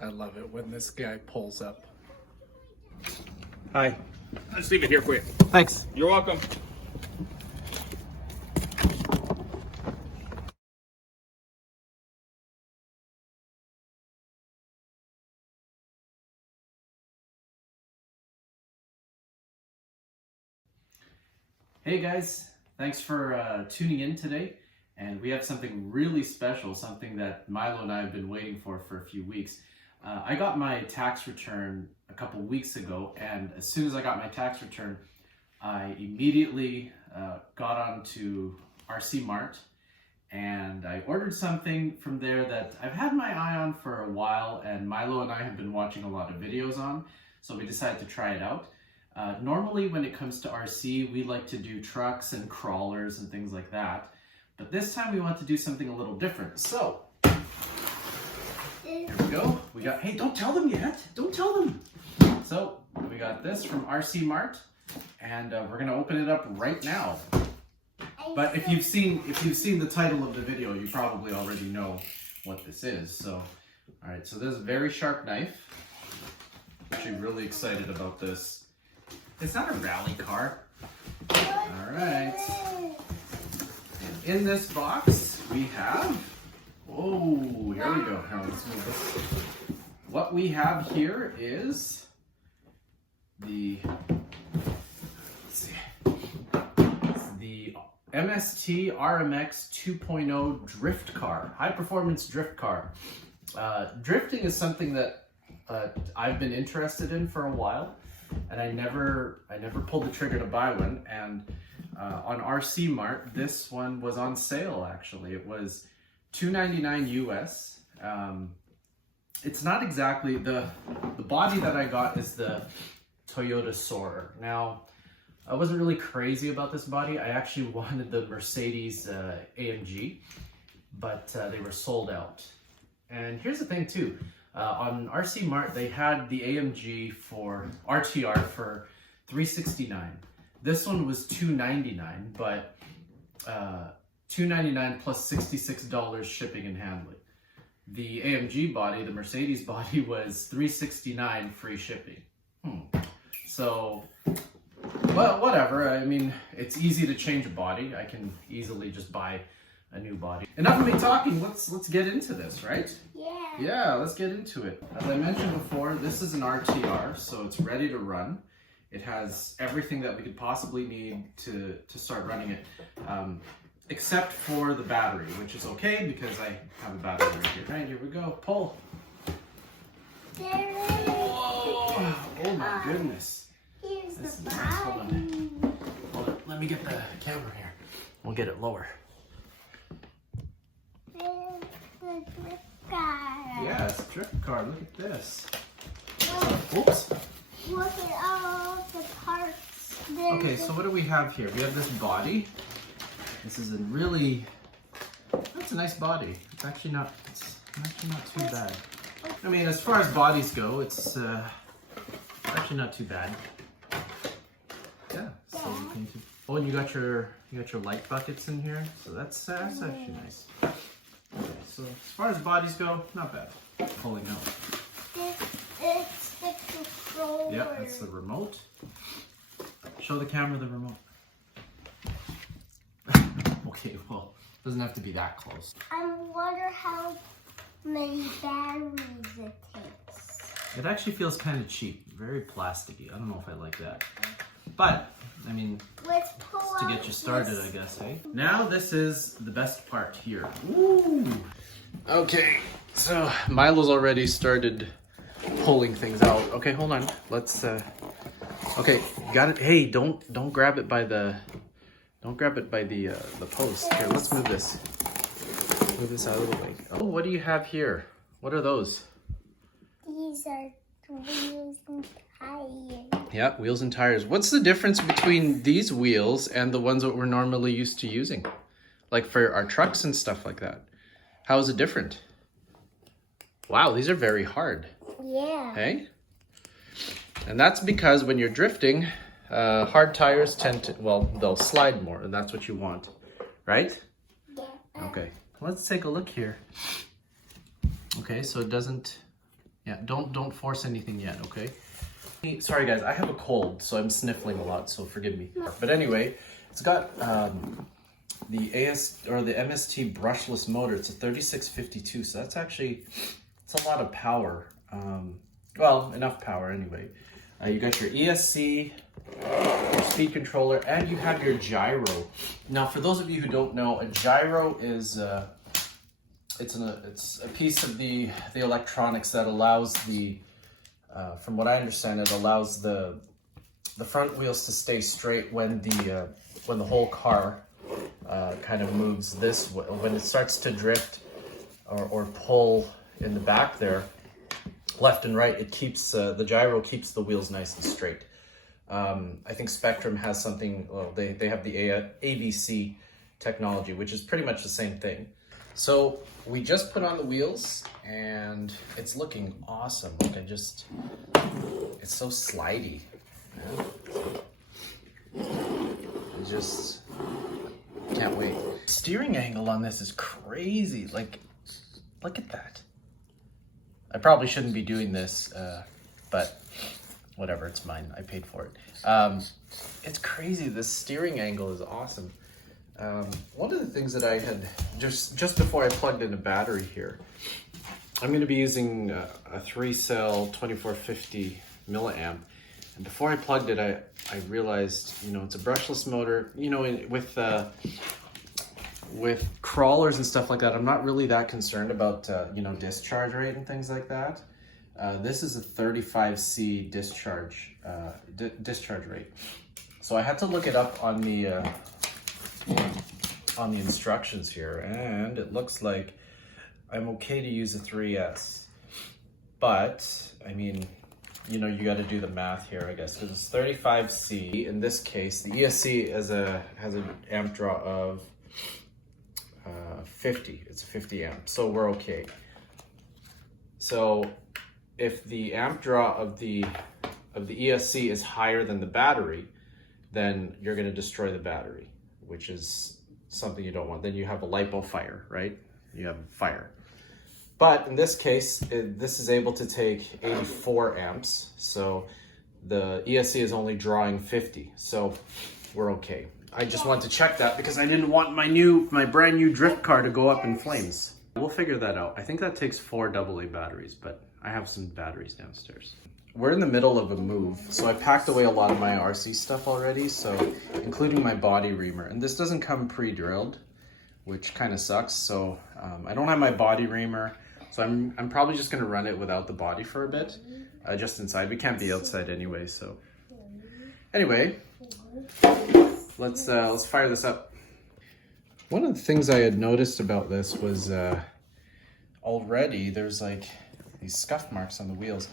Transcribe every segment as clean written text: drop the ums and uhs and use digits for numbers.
I love it when this guy pulls up. Hi. Let's leave it here for you. Thanks. You're welcome. Hey guys, thanks for tuning in today. And we have something really special, something that Milo and I have been waiting for a few weeks. I got my tax return a couple weeks ago, and as soon as I got my tax return, I immediately got onto RC Mart and I ordered something from there that I've had my eye on for a while, and Milo and I have been watching a lot of videos on, so we decided to try it out. Normally when it comes to RC, we like to do trucks and crawlers and things like that. But this time we want to do something a little different. So, here we go. We got, hey, don't tell them yet. Don't tell them. So, we got this from RC Mart, and we're gonna open it up right now. But if you've seen the title of the video, you probably already know what this is. So, all right, so this is a very sharp knife. Actually really excited about this. It's not a rally car. All right. And in this box, we have, oh, here we go. Now, let's move this. What we have here is the, let's see, it's the MST RMX 2.0 drift car, high performance drift car. Drifting is something that I've been interested in for a while, and I never pulled the trigger to buy one. And on RC Mart, this one was on sale. Actually, it was $2.99 US. It's not exactly the body that I got is the Toyota Soarer. Now, I wasn't really crazy about this body. I actually wanted the Mercedes AMG, but they were sold out. And here's the thing too. On RC Mart, they had the AMG for RTR for $369. This one was $299, but $299 plus $66 shipping and handling. The AMG body, the Mercedes body, was $369 free shipping. So, well, whatever. I mean, it's easy to change a body. I can easily just buy a new body. Enough of me talking, let's get into this, right? Yeah, let's get into it. As I mentioned before, this is an RTR, so it's ready to run. It has everything that we could possibly need to start running it, except for the battery, which is okay because I have a battery right here. Right, here we go, pull. Whoa, oh my goodness. Here's This is the nice. Hold body. on, let me get the camera here. We'll get it lower. There's the drift car. Yeah, it's a drift car. Look at this. Look, Oops. look at all the parts. Okay, so what do we have here? We have this body. This is a really, that's a nice body. It's actually not too bad. I mean, as far as bodies go, it's actually not too bad. Yeah. So you can, oh, and you got your light buckets in here, so that's actually nice. Okay, so as far as bodies go, not bad. Pulling out. It's the controller. Yeah, that's the remote. Show the camera the remote. Okay, well, doesn't have to be that close. I wonder how many batteries it takes. It actually feels kind of cheap, very plasticky. I don't know if I like that. But, I mean, Let's pull to out get you started, this. I guess, eh? Now this is the best part here. Ooh. Okay, so Milo's already started pulling things out. Okay, hold on. Let's, okay, got it. Hey, don't grab it by the, the post. Here, let's move this. Move this out of the way. Oh, what do you have here? What are those? These are wheels and tires. Yeah, wheels and tires. What's the difference between these wheels and the ones that we're normally used to using? Like for our trucks and stuff like that. How is it different? Wow, these are very hard. Yeah. Hey? And that's because when you're drifting, hard tires tend to, well, they'll slide more, and that's what you want, right? Yeah. Okay, let's take a look here. Okay, so it doesn't Yeah, don't force anything yet, okay? Sorry guys, I have a cold, so I'm sniffling a lot, so forgive me. But anyway, it's got the MST brushless motor. It's a 3652, so that's actually, it's a lot of power. Well, enough power anyway. You got your ESC, your speed controller, and you have your gyro. Now, for those of you who don't know, a gyro is it's a piece of the electronics that allows from what I understand, it allows the front wheels to stay straight when the whole car kind of moves this way. When it starts to drift or pull in the back there, left and right, it keeps the gyro keeps the wheels nice and straight. I think Spectrum has something. Well, they have the AVC technology, which is pretty much the same thing. So we just put on the wheels, and it's looking awesome. Like it's so slidey. I just can't wait. Steering angle on this is crazy. Like, look at that. I probably shouldn't be doing this, but whatever, it's mine. I paid for it. It's crazy. The steering angle is awesome. One of the things that I had, just before I plugged in a battery here, I'm going to be using a 3-cell 2450 milliamp. And before I plugged it, I realized, it's a brushless motor. With crawlers and stuff like that, I'm not really that concerned about, discharge rate and things like that. This is a 35C discharge rate. So I had to look it up on the instructions here, and it looks like I'm okay to use a 3S. But, I mean, you got to do the math here, I guess, because it's 35C. In this case, the ESC has an amp draw of 50. It's a 50 amp, so we're okay. So if the amp draw of the ESC is higher than the battery, then you're going to destroy the battery, which is something you don't want. Then you have a LiPo fire, right? You have fire. But in this case, this is able to take 84 amps, so the ESC is only drawing 50, so we're okay. I just wanted to check that because I didn't want my brand new drift car to go up in flames. We'll figure that out. I think that takes 4 AA batteries, but I have some batteries downstairs. We're in the middle of a move, so I packed away a lot of my RC stuff already, so including my body reamer. And this doesn't come pre-drilled, which kind of sucks. So I don't have my body reamer, so I'm probably just gonna run it without the body for a bit, just inside. We can't be outside anyway, so. Anyway, let's fire this up. One of the things I had noticed about this was already there's like these scuff marks on the wheels.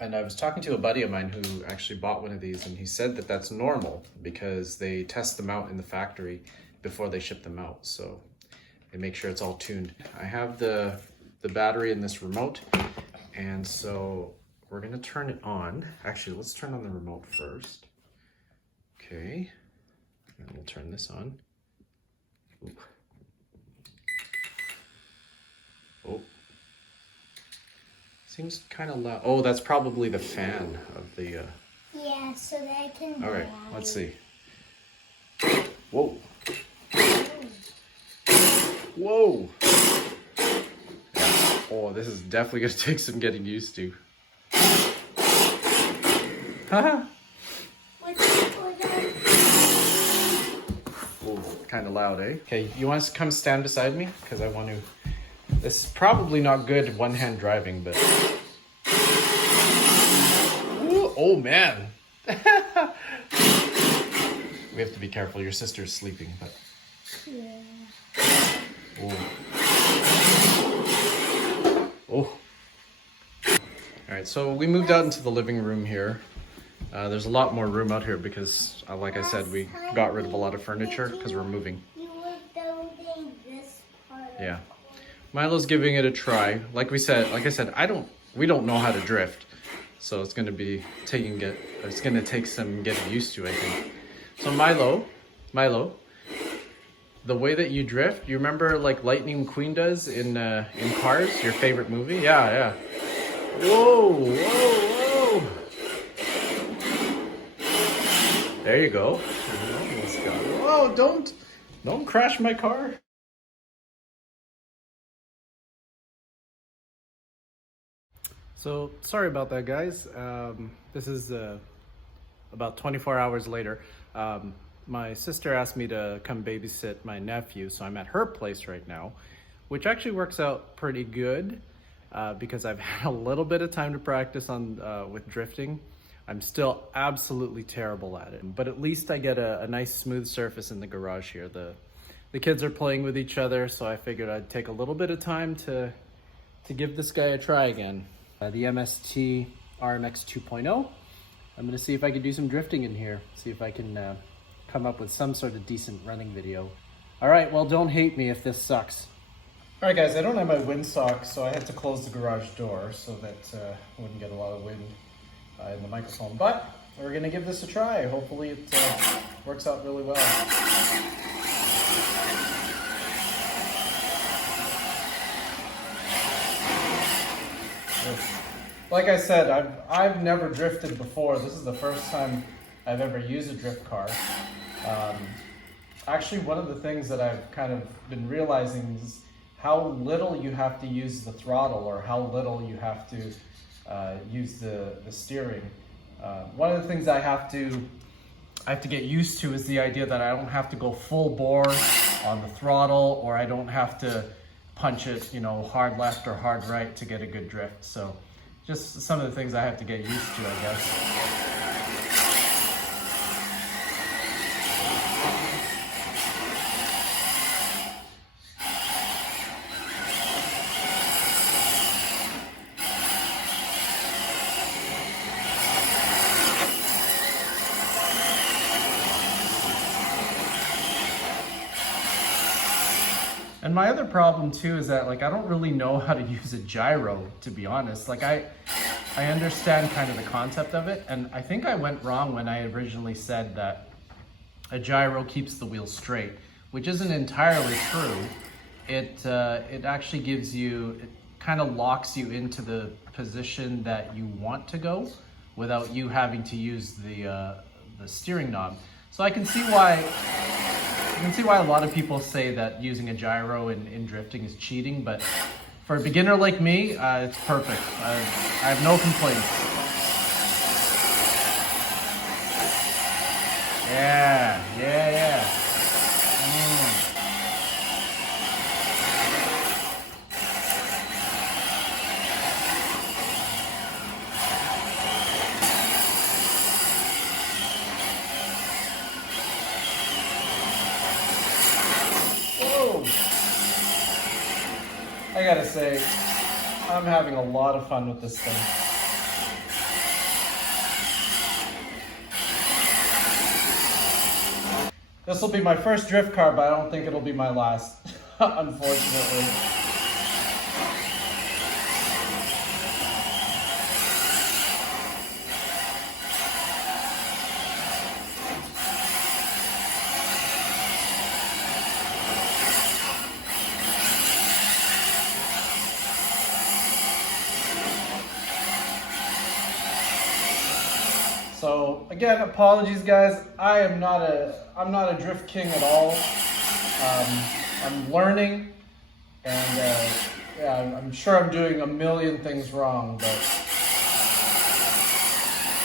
And I was talking to a buddy of mine who actually bought one of these, and he said that that's normal because they test them out in the factory before they ship them out. So they make sure it's all tuned. I have the battery in this remote, and so we're gonna turn it on. Actually, let's turn on the remote first. Okay, and we'll turn this on. Oop. Oh. Seems kind of loud. Oh, that's probably the fan of the... Yeah, so that I can... All right, let's see. Whoa. Whoa. Oh, this is definitely going to take some getting used to. Haha. Oh, kind of loud, eh? Okay, you want to come stand beside me? Because I want to... This is probably not good one-hand driving, but... Ooh, oh, man. We have to be careful. Your sister's sleeping, but... Yeah. Oh. Oh. All right, so we moved out into the living room here. There's a lot more room out here because, like I said, we got rid of a lot of furniture because we're moving. You were building this part. Yeah. Milo's giving it a try. Like I said, we don't know how to drift. So it's gonna take some getting used to, I think. So Milo, the way that you drift, you remember like Lightning McQueen does in Cars, your favorite movie? Yeah. Whoa, whoa, whoa. There you go. Whoa, don't crash my car. So sorry about that, guys. This is about 24 hours later. My sister asked me to come babysit my nephew, so I'm at her place right now, which actually works out pretty good because I've had a little bit of time to practice on with drifting. I'm still absolutely terrible at it, but at least I get a nice smooth surface in the garage here. The kids are playing with each other, so I figured I'd take a little bit of time to give this guy a try again. The MST RMX 2.0. I'm gonna see if I can do some drifting in here, see if I can come up with some sort of decent running video. All right, well, don't hate me if this sucks. All right, guys, I don't have my windsock, so I had to close the garage door so that I wouldn't get a lot of wind in the microphone. But we're gonna give this a try. Hopefully it works out really well. Like I said, I've never drifted before. This is the first time I've ever used a drift car. Actually, one of the things that I've kind of been realizing is how little you have to use the throttle, or how little you have to use the steering. One of the things I have to get used to is the idea that I don't have to go full bore on the throttle, or I don't have to punch it, you know, hard left or hard right to get a good drift. So just some of the things I have to get used to, I guess. And my other problem too is that, like, I don't really know how to use a gyro, to be honest. Like, I understand kind of the concept of it, and I think I went wrong when I originally said that a gyro keeps the wheel straight, which isn't entirely true. It actually gives you, it kind of locks you into the position that you want to go without you having to use the steering knob. So I can see why a lot of people say that using a gyro in drifting is cheating, but for a beginner like me, it's perfect. I have no complaints. Yeah. I gotta say, I'm having a lot of fun with this thing. This will be my first drift car, but I don't think it'll be my last, unfortunately. So again, apologies guys. I'm not a drift king at all. I'm learning, and yeah, I'm sure I'm doing a million things wrong, but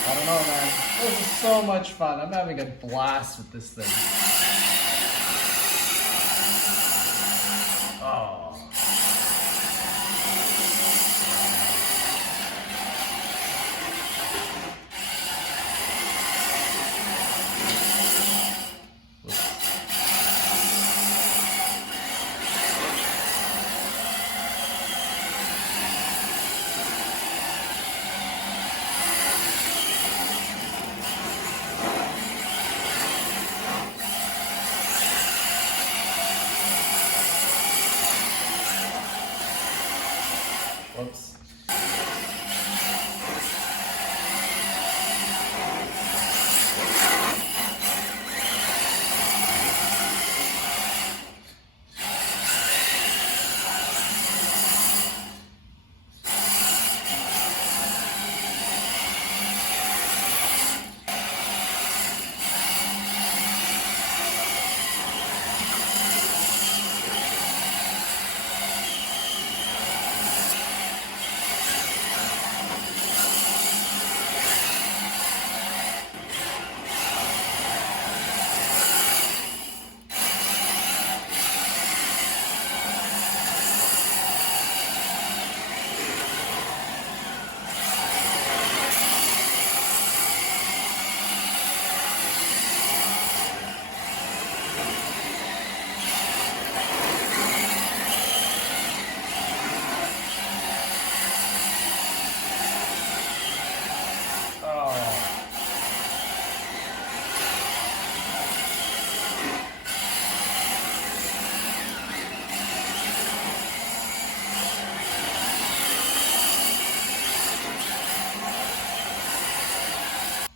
I don't know, man. This is so much fun. I'm having a blast with this thing. Oh. Whoops.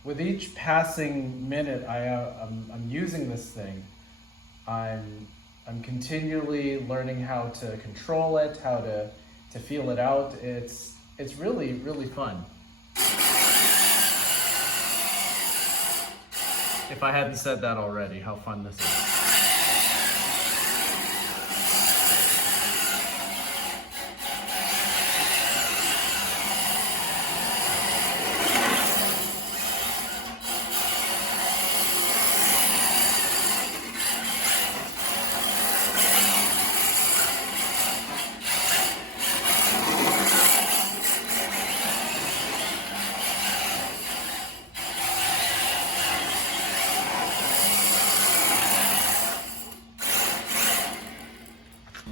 with each passing minute I'm using this thing, I'm continually learning how to control it, how to feel it out. It's really, really fun. If I hadn't said that already, how fun this is.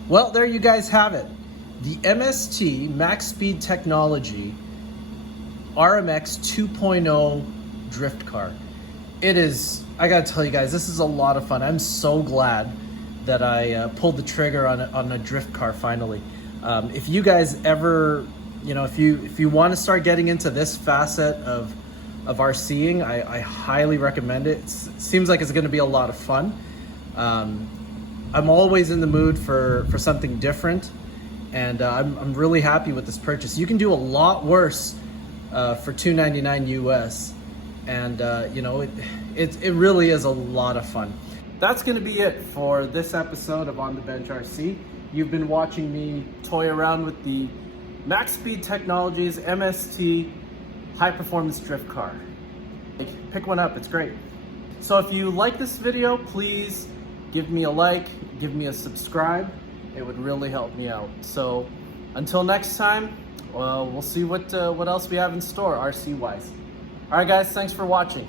Well, there you guys have it. The MST Max Speed Technology RMX 2.0 drift car. It is, I gotta tell you guys, this is a lot of fun. I'm so glad that I pulled the trigger on a drift car finally. If you guys ever, if you want to start getting into this facet of RCing, I highly recommend it. It seems like it's gonna be a lot of fun. I'm always in the mood for something different, and I'm really happy with this purchase. You can do a lot worse for $299 US, and it really is a lot of fun. That's going to be it for this episode of On the Bench RC. You've been watching me toy around with the Max Speed Technologies MST high performance drift car. Pick one up, it's great. So if you like this video, please give me a like, give me a subscribe. It would really help me out. So until next time, we'll see what else we have in store RC wise. All right guys, thanks for watching.